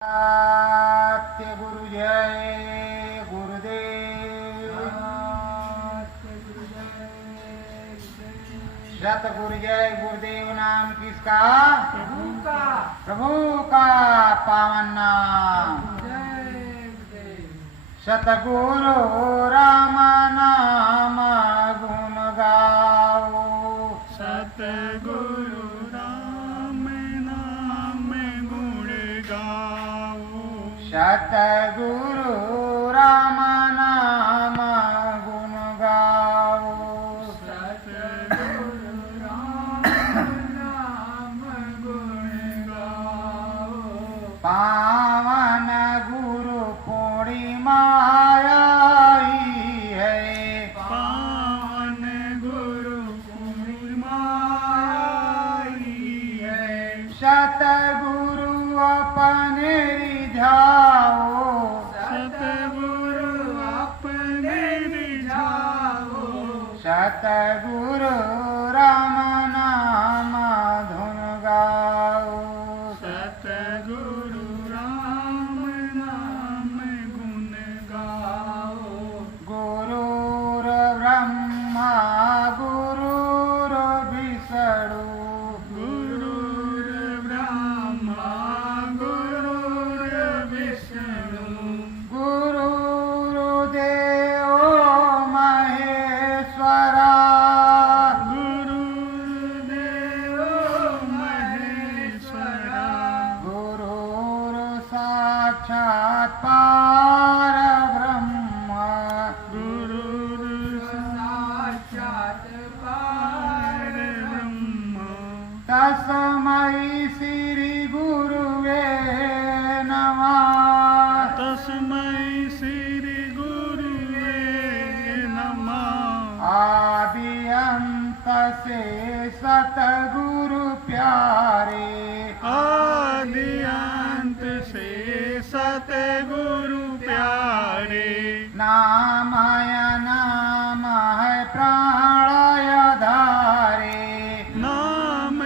सत्य गुरु जय गुरुदेव। सतगुरु जय गुरुदेव नाम किसका? प्रभु का। प्रभु का पावन नाम। सतगुरु राम नाम गुण गाओ। सतगुरु राम नाम गुण गाओ। सतगुरु राम नाम गुण गाओ। सतगुरु राम नाम गुण गाओ। पावन गुरु पूर्णिमा आई है। पावन गुरु पूर्णिमा आई है। सतगुरु अपने रिझाओ। सतगुरु अपने रिझाओ। सतगुरु राम नाम धुन गाओ। सतगुरु राम नाम गुण गाओ। गुरुर ब्रह्मा गुरुर विष्णु। गुरुर् ब्रह्मा गुरुर् विष्णु। गुरुर्देवो महेश्वरा। गुरुर्देवो महेश्वरा। गुरुर् साक्षात् परब्रह्म। गुरुर् साक्षात् परब्रह्म। तस्मै श्री गुरुवे नमः। तस्मै श्री गुरुवे नमः। आदि अंत से सतगुरु प्यारे। आदि अंत से सतगुरु प्यारे। नामय नाम है प्राणय धारे। नाम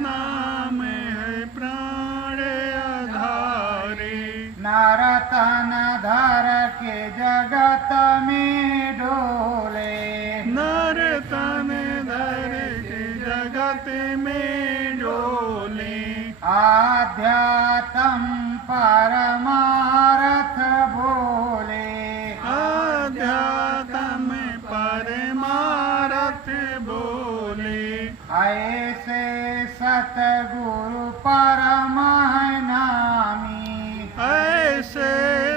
नाम है प्राण आधारे। नरतन धर के जगत में डोले। नर तन धर के जगत में डोले। आध्यात्म परमारथ बोले। आध्यात्म परमारथ बोले। ऐसे सतगुरु परम नामी। ऐसे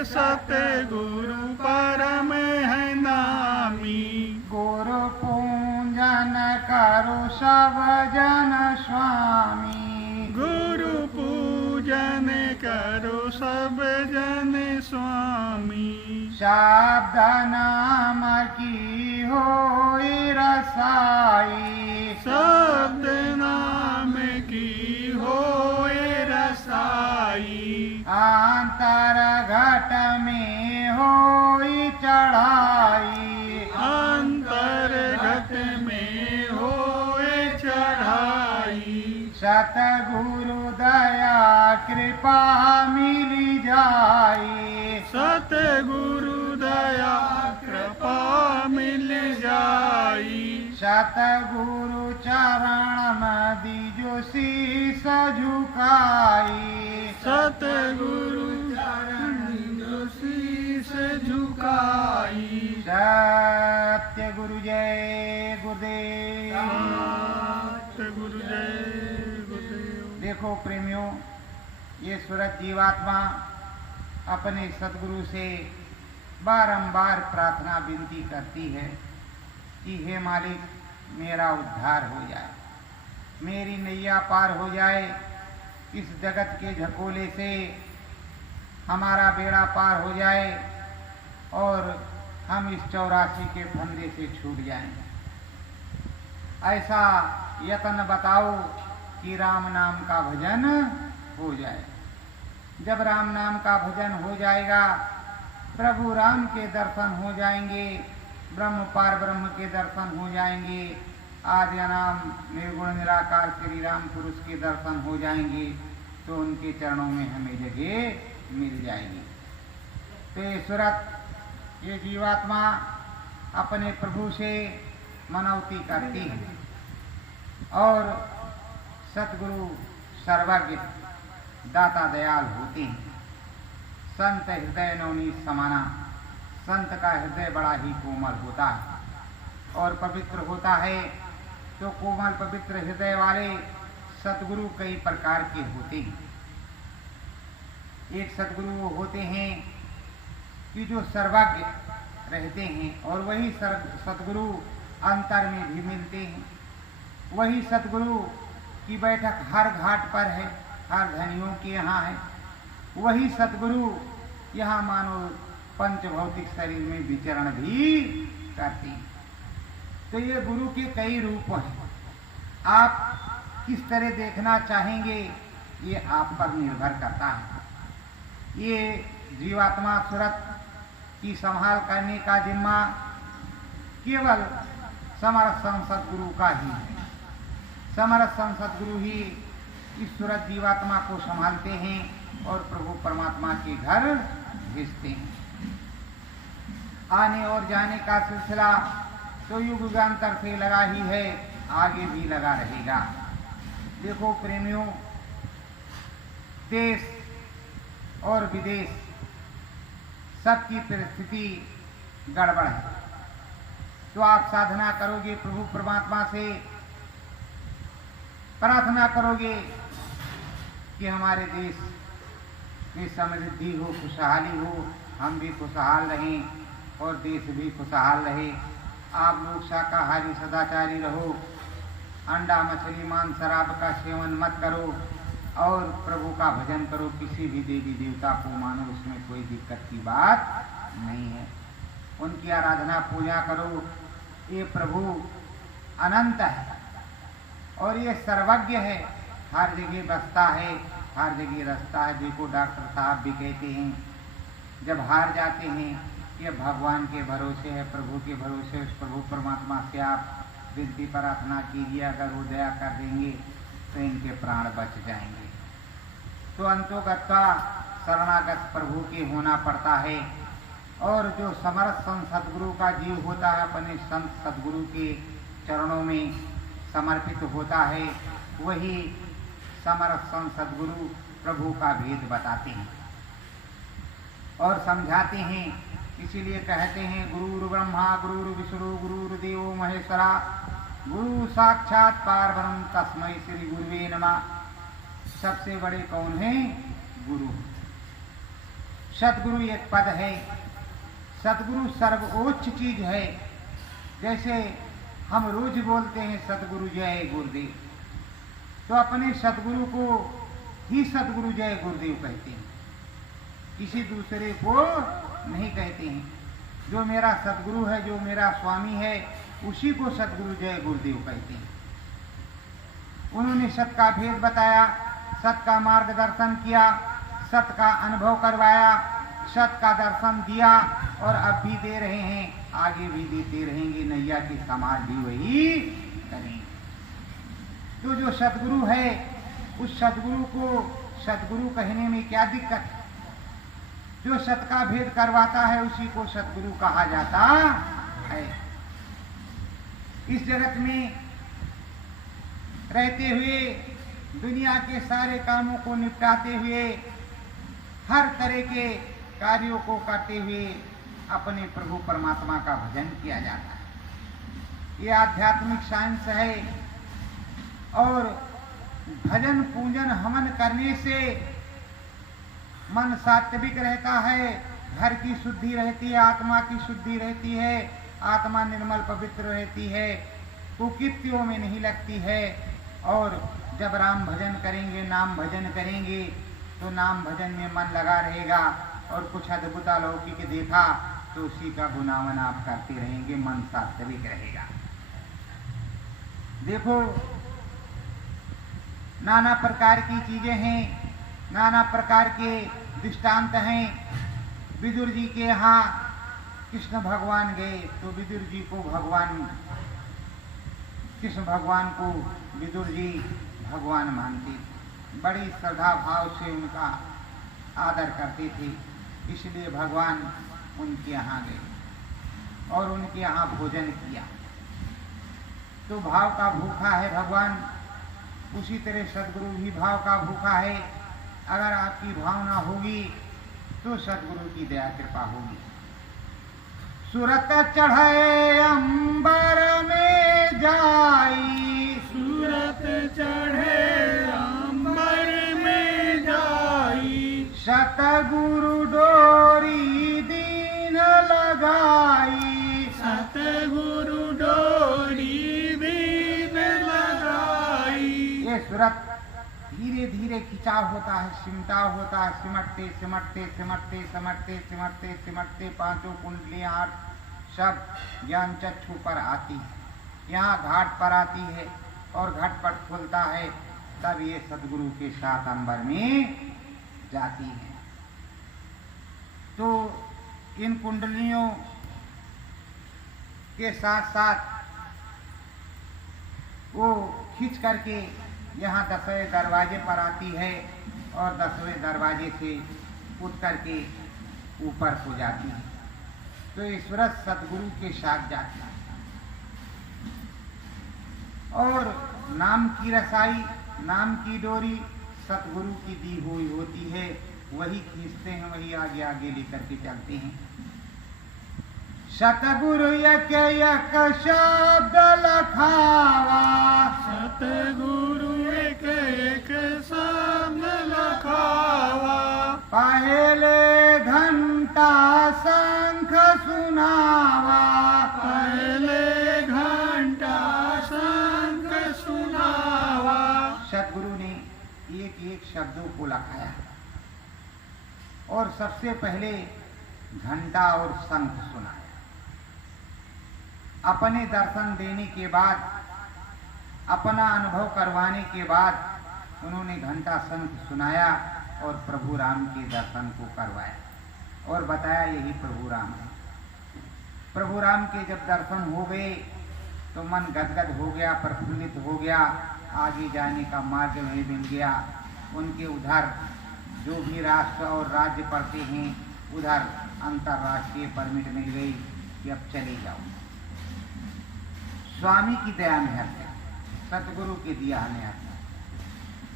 सतगुरु परम है नामी। गुरु पूजन करो सब जन स्वामी। गुरु पूजन करो सब जन स्वामी। शब्द नाम की होई रसाई। शब्द नाम की होए रसाई। अंतर घट में होई चढ़ाई। अंतर घट में होए चढ़ाई। सतगुरु दया कृपा मिली जाई। सतगुरु दया कृपा मिल जाई। सतगुरु चरण में दीजो शीस झुकाई। सतगुरु चरण जो शीस झुकाई। सत्य गुरु जय गुरुदेव। सतगुरु जय गुरुदेव। देखो प्रेमियों, ये सूरत जीवात्मा अपने सदगुरु से बारंबार प्रार्थना विनती करती है कि हे मालिक, मेरा उद्धार हो जाए, मेरी नैया पार हो जाए, इस जगत के झकोले से हमारा बेड़ा पार हो जाए और हम इस 84 के फंदे से छूट जाएं। ऐसा यत्न बताओ कि राम नाम का भजन हो जाए। जब राम नाम का भजन हो जाएगा, प्रभु राम के दर्शन हो जाएंगे, ब्रह्म पार ब्रह्म के दर्शन हो जाएंगे, आद्य नाम निर्गुण निराकार श्री राम पुरुष के दर्शन हो जाएंगे। तो उनके चरणों में हमें जगह मिल जाएगी। तो ये सूरत, ये जीवात्मा अपने प्रभु से मनौती करती है और सतगुरु सर्वज्ञ दाता दयाल होते हैं। संत हृदय नवनीत समाना, संत का हृदय बड़ा ही कोमल होता है और पवित्र होता है। तो कोमल पवित्र हृदय वाले सतगुरु कई प्रकार के होते हैं। एक सतगुरु होते हैं कि जो सर्वज्ञ रहते हैं और वही सतगुरु अंतर में भी मिलते हैं। वही सतगुरु की बैठक हर घाट पर है, हर धनियों के यहाँ है। वही सतगुरु यहाँ मानो पंच भौतिक शरीर में विचरण भी करते हैं। तो ये गुरु के कई रूप हैं। आप किस तरह देखना चाहेंगे ये आप पर निर्भर करता है। ये जीवात्मा सूरत की संभाल करने का जिम्मा केवल समर्थ सतगुरु का ही है। समर्थ सतगुरु ही इस सूरत जीवात्मा को संभालते हैं और प्रभु परमात्मा के घर भेजते हैं। आने और जाने का सिलसिला तो युगांतर से लगा ही है, आगे भी लगा रहेगा। देखो प्रेमियों, देश और विदेश सबकी परिस्थिति गड़बड़ है। तो आप साधना करोगे, प्रभु परमात्मा से प्रार्थना करोगे कि हमारे देश में समृद्धि हो, खुशहाली हो, हम भी खुशहाल रहें और देश भी खुशहाल रहे। आप लोग शाकाहारी सदाचारी रहो, अंडा मछली मांस शराब का सेवन मत करो और प्रभु का भजन करो। किसी भी देवी देवता को मानो, उसमें कोई दिक्कत की बात नहीं है। उनकी आराधना पूजा करो। ये प्रभु अनंत है और ये सर्वज्ञ है, हर जगह बसता है, हर जगह रचता है। देखो डॉक्टर साहब भी कहते हैं जब हार जाते हैं ये भगवान के भरोसे है, प्रभु के भरोसे। उस प्रभु परमात्मा से आप विनती प्रार्थना कीजिए, अगर वो दया कर देंगे तो इनके प्राण बच जाएंगे। तो अंतोगत्वा शरणागत प्रभु के होना पड़ता है। और जो समर्थ संत सतगुरु का जीव होता है, अपने संत सतगुरु के चरणों में समर्पित होता है, वही समर्थ संत सतगुरु प्रभु का भेद बताते हैं और समझाते हैं। इसीलिए कहते हैं गुरु ब्रह्मा गुरु विष्णु गुरु देवो महेश्वरा गुरु साक्षात पारब्रह्म तस्मै श्री गुरुवे नमः। सबसे बड़े कौन है? गुरु। सतगुरु एक पद है। सतगुरु सर्वोच्च चीज है। जैसे हम रोज बोलते हैं सतगुरु जय गुरुदेव, तो अपने सतगुरु को ही सतगुरु जय गुरुदेव कहते हैं, किसी दूसरे को नहीं कहते हैं। जो मेरा सतगुरु है, जो मेरा स्वामी है, उसी को सतगुरु जय गुरुदेव कहते हैं। उन्होंने सत का भेद बताया, सत का मार्गदर्शन किया, सत का अनुभव करवाया, सत का दर्शन दिया और अब भी दे रहे हैं, आगे भी देते रहेंगे। नैया के समाज भी वही करेंगे। तो जो सतगुरु है, उस सतगुरु को सतगुरु कहने में क्या दिक्कत है? जो सत का भेद करवाता है उसी को सतगुरु कहा जाता है। इस जगत में रहते हुए, दुनिया के सारे कामों को निपटाते हुए, हर तरह के कार्यों को करते हुए अपने प्रभु परमात्मा का भजन किया जाता है। ये आध्यात्मिक साइंस है। और भजन पूजन हवन करने से मन सात्विक रहता है, घर की शुद्धि रहती है, आत्मा की शुद्धि रहती है, आत्मा निर्मल पवित्र रहती है, कुकृत्यों में नहीं लगती है। और जब राम भजन करेंगे, नाम भजन करेंगे, तो नाम भजन में मन लगा रहेगा और कुछ अद्भुत अलौकिक देखा तो उसी का गुनावन आप करते रहेंगे, मन सात्विक रहेगा। देखो नाना प्रकार की चीजें हैं, नाना प्रकार के दृष्टांत हैं। विदुर जी के यहाँ कृष्ण भगवान गए तो विदुर जी को भगवान, कृष्ण भगवान को विदुर जी भगवान मानते। बड़ी श्रद्धा भाव से उनका आदर करते थे, इसलिए भगवान उनके यहाँ गए और उनके यहाँ भोजन किया। तो भाव का भूखा है भगवान, उसी तरह सदगुरु भी भाव का भूखा है। अगर आपकी भावना होगी तो सदगुरु की दया कृपा होगी। सूरत चढ़े अंबर में जाई, सूरत चढ़े अंबर में जाई, सतगुरु डोरी दीन लगाई, सतगुरु डोरी दीन लगाई। ये सूरत धीरे धीरे खिंचाव होता है, सिमटाव होता है, सिमटते सिमटते सिमटते सिमटते सिमटते सिमटते पांचों कुंडलियां आठ सब ज्ञान चक्षु पर आती है। यहाँ घाट पर आती है और घटपट खुलता है, तब ये सदगुरु के साथ अंबर में जाती है। तो इन कुंडलियों के साथ साथ वो खींच करके यहाँ 10वें दरवाजे पर आती है और 10वें दरवाजे से उठ करके ऊपर को जाती है। तो ईश्वर सतगुरु के साथ जाती है और नाम की रसाई, नाम की डोरी सतगुरु की दी हुई होती है, वही खींचते हैं, वही आगे आगे लेकर के चलते हैं। सतगुरु एक एक शब्द लखावा, सतगुरु एक एक शब्द लखावा, पहले घंटा शंख सुनावा, पहले घंटा शंख सुनावा। सतगुरु ने एक एक शब्दों को लखाया और सबसे पहले घंटा और शंख सुनाया। अपने दर्शन देने के बाद, अपना अनुभव करवाने के बाद उन्होंने घंटा शंख सुनाया और प्रभु राम के दर्शन को करवाया और बताया यही प्रभु राम है। प्रभु राम के जब दर्शन हो गए तो मन गदगद हो गया, प्रफुल्लित हो गया, आगे जाने का मार्ग नहीं मिल गया। उनके उधर जो भी राष्ट्र और राज्य पड़ते हैं उधर अंतर्राष्ट्रीय परमिट मिल गई कि अब चले जाओ। स्वामी की दया में है, सतगुरु के दिया हमें है।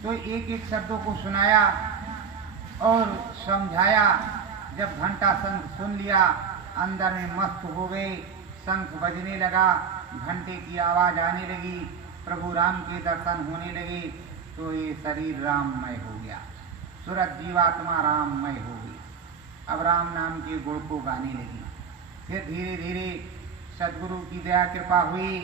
तो एक एक शब्दों को सुनाया और समझाया। जब घंटा शंख सुन लिया अंदर में मस्त हो गए, शंख बजने लगा, घंटे की आवाज आने लगी, प्रभु राम के दर्शन होने लगे, तो ये शरीर राममय हो गया, सूरत जीवात्मा राममय हो गई। अब राम नाम के गुण को गाने लगी। फिर धीरे धीरे सदगुरु की दया कृपा हुई।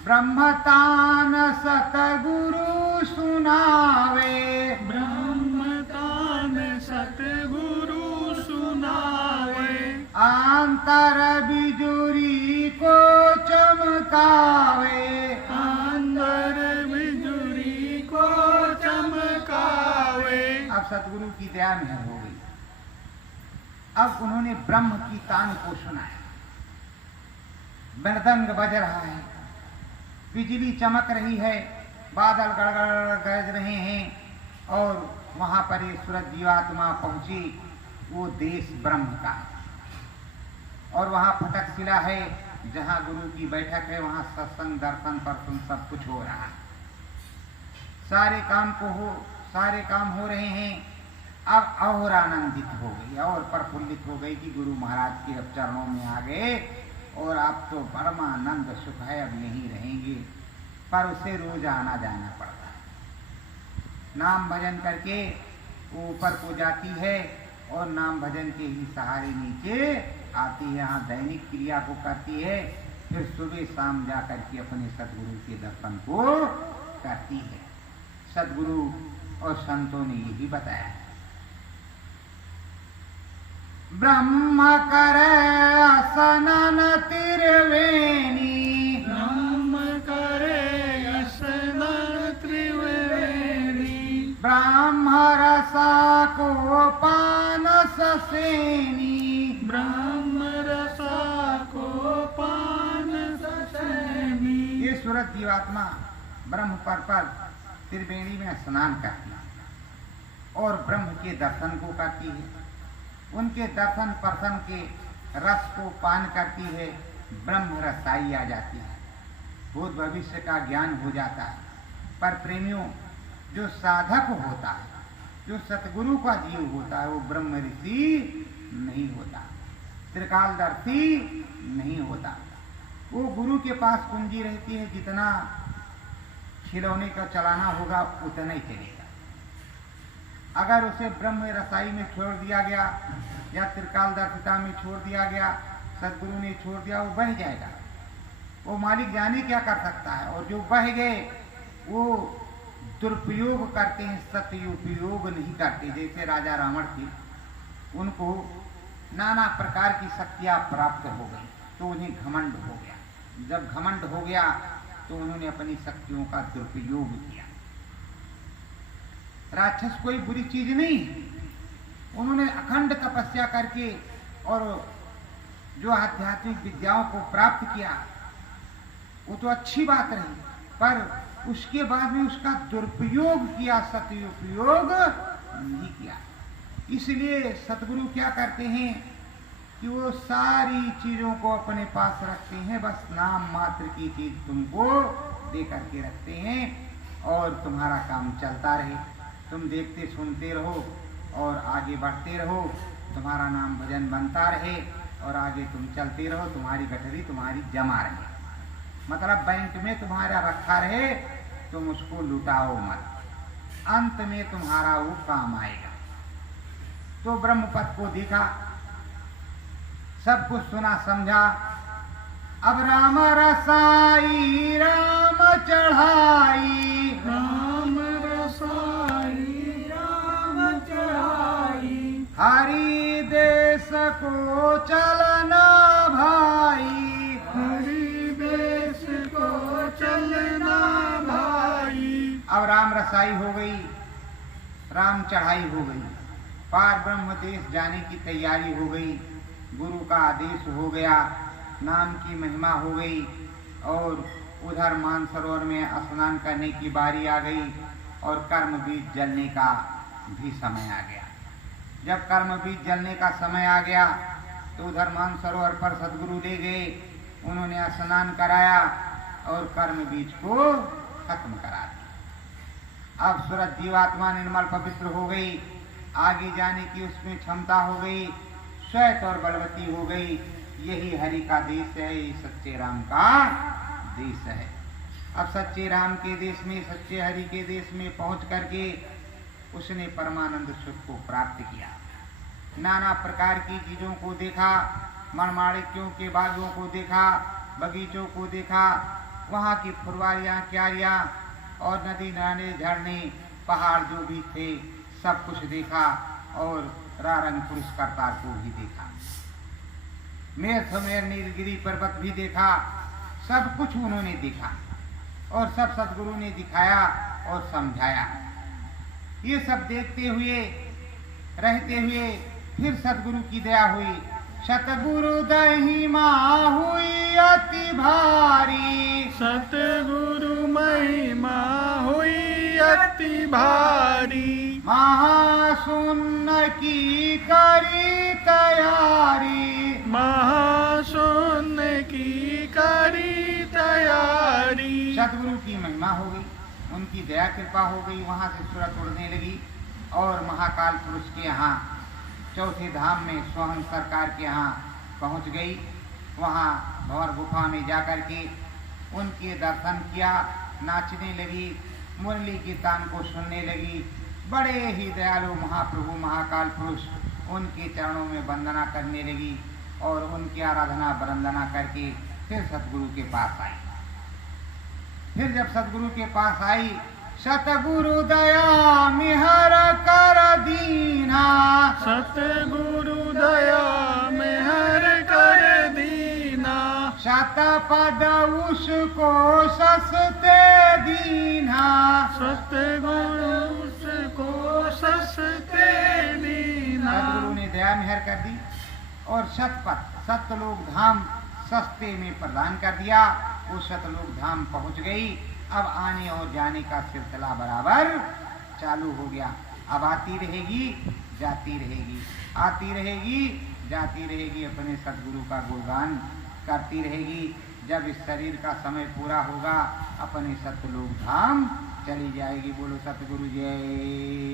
ब्रह्मतान सतगुरु सुनावे, ब्रह्मतान सतगुरु सुनावे, अंतर बिजुरी को चमकावे, अंदर बिजुरी को चमकावे। अब सतगुरु की दया में हो गई। अब उन्होंने ब्रह्म की तान को सुनाया। मृदंग बज रहा है, बिजली चमक रही है, बादल गड़गड़ गरज रहे हैं और वहां पर ये सूरत जीवात्मा पहुंची। वो देश ब्रह्म का है और वहां फटकशिला है, जहां गुरु की बैठक है, वहां सत्संग दर्शन परसन सब कुछ हो रहा है। सारे काम हो रहे हैं। अब और आनंदित हो गई और प्रफुल्लित हो गई कि गुरु महाराज के अब चरणों में आ गए और अब तो परमानंद सुख है, अब यहीं रहेंगे। पर उसे रोज आना जाना पड़ता है। नाम भजन करके वो ऊपर को जाती है और नाम भजन के ही सहारे नीचे आती है, यहाँ दैनिक क्रिया को करती है। फिर सुबह शाम जा करके अपने सदगुरु के दर्शन को करती है। सदगुरु और संतों ने यही बताया। ब्रह्म करे असनन त्रिवेणी, ब्रह्म करे असनन त्रिवेणी, ब्रह्म रसा को पान ससेनी, ब्रह्म रसा को पान ससेनी। ये सूरत जीवात्मा ब्रह्म पर त्रिवेणी में स्नान करती है। और ब्रह्म के दर्शन को करती है, उनके दर्शन पर्शन के रस को पान करती है, ब्रह्म रसाई आ जाती है, भूत भविष्य का ज्ञान हो जाता है। पर प्रेमियों, जो साधक होता है, जो सतगुरु का जीव होता है, वो ब्रह्म ऋषि नहीं होता, त्रिकालदर्शी नहीं होता। वो गुरु के पास कुंजी रहती है, जितना खिलौने का चलाना होगा उतना ही चलेगा। अगर उसे ब्रह्म रसाई में छोड़ दिया गया या त्रिकालदर्शिता में छोड़ दिया गया, सदगुरु ने छोड़ दिया, वो बह जाएगा। वो मालिक जाने क्या कर सकता है। और जो बह गए वो दुरुपयोग करते हैं, सत्युपयोग नहीं करते। जैसे राजा रावण थे, उनको नाना प्रकार की शक्तियां प्राप्त हो गई तो उन्हें घमंड हो गया। जब घमंड हो गया तो उन्होंने अपनी शक्तियों का दुरुपयोग किया। राक्षस कोई बुरी चीज नहीं, उन्होंने अखंड तपस्या करके और जो आध्यात्मिक विद्याओं को प्राप्त किया वो तो अच्छी बात रही, पर उसके बाद में उसका दुरुपयोग किया, सदुपयोग नहीं किया। इसलिए सतगुरु क्या करते हैं कि वो सारी चीजों को अपने पास रखते हैं, बस नाम मात्र की चीज तुमको दे करके रखते हैं और तुम्हारा काम चलता रहे, तुम देखते सुनते रहो और आगे बढ़ते रहो, तुम्हारा नाम भजन बनता रहे और आगे तुम चलते रहो, तुम्हारी गठरी तुम्हारी जमा रहे। मतलब बैंक में तुम्हारा रखा रहे, तुम उसको लुटाओ मत, अंत में तुम्हारा वो काम आएगा। तो ब्रह्मपद को देखा, सब कुछ सुना समझा। अब राम रसाई राम चढ़ाई, राम रसाई राम चढ़ाई, हरि देश को चलना भाई, हरि देश को चलना भाई। अब राम रसाई हो गई, राम चढ़ाई हो गई, पार ब्रह्म देश जाने की तैयारी हो गई, गुरु का आदेश हो गया, नाम की महिमा हो गई और उधर मानसरोवर में स्नान करने की बारी आ गई और कर्म बीज जलने का भी समय आ गया। जब कर्म बीज जलने का समय आ गया तो उधर मानसरोवर पर सदगुरु ले गए, उन्होंने स्नान कराया और कर्म बीज को खत्म करा दिया। अब सूरत जीवात्मा निर्मल पवित्र हो गई, आगे जाने की उसमें क्षमता हो गई, श्वेत और बलवती हो गई। यही हरि का देश है, ये सच्चे राम का देश है। अब सच्चे राम के देश में, सच्चे हरि के देश में पहुंच करके उसने परमानंद सुख को प्राप्त किया। नाना प्रकार की चीजों को देखा, मनमाणिक्यों के बागों को देखा, बगीचों को देखा, वहाँ की फुलवारियाँ क्यारियाँ और नदी नाले झरने पहाड़ जो भी थे सब कुछ देखा और रारंग पुरुष करतार को भी देखा, मेर समेर नीलगिरी पर्वत भी देखा, सब कुछ उन्होंने देखा और सब सदगुरु ने दिखाया और समझाया। ये सब देखते हुए रहते हुए फिर सदगुरु की दया हुई। सतगुरु महिमा हुई अति भारी, सतगुरु महिमा हुई अति भारी, महाशून्य की करी तैयारी, महाशून्य की करी तैयारी। सदगुरु की महिमा हो गई, उनकी दया कृपा हो गई, वहां से सूरत उड़ने लगी और महाकाल पुरुष के यहाँ चौथे धाम में सोहन सरकार के यहाँ पहुँच गई। वहाँ भंवर गुफा में जाकर के उनके दर्शन किया, नाचने लगी, मुरली की तान को सुनने लगी। बड़े ही दयालु महाप्रभु महाकाल पुरुष उनके चरणों में वंदना करने लगी और उनकी आराधना वंदना करके फिर सतगुरु के पास आई। फिर जब सतगुरु के पास आई, सतगुरु दया मिहर कर दीना, सतगुरु दया मिहर कर दीना, शतपद उसको सस्ते दीना, सतगुरु उसको सस्ते दीना। सतगुरु ने दया मिहर कर दी और शतपथ सतलोक धाम सस्ते में प्रदान कर दिया। वो सतलोक धाम पहुंच गई। अब आने और जाने का सिलसिला बराबर चालू हो गया। अब आती रहेगी जाती रहेगी, आती रहेगी जाती रहेगी, अपने सदगुरु का गुणगान करती रहेगी। जब इस शरीर का समय पूरा होगा अपने सतलोक धाम चली जाएगी। बोलो सतगुरु जय।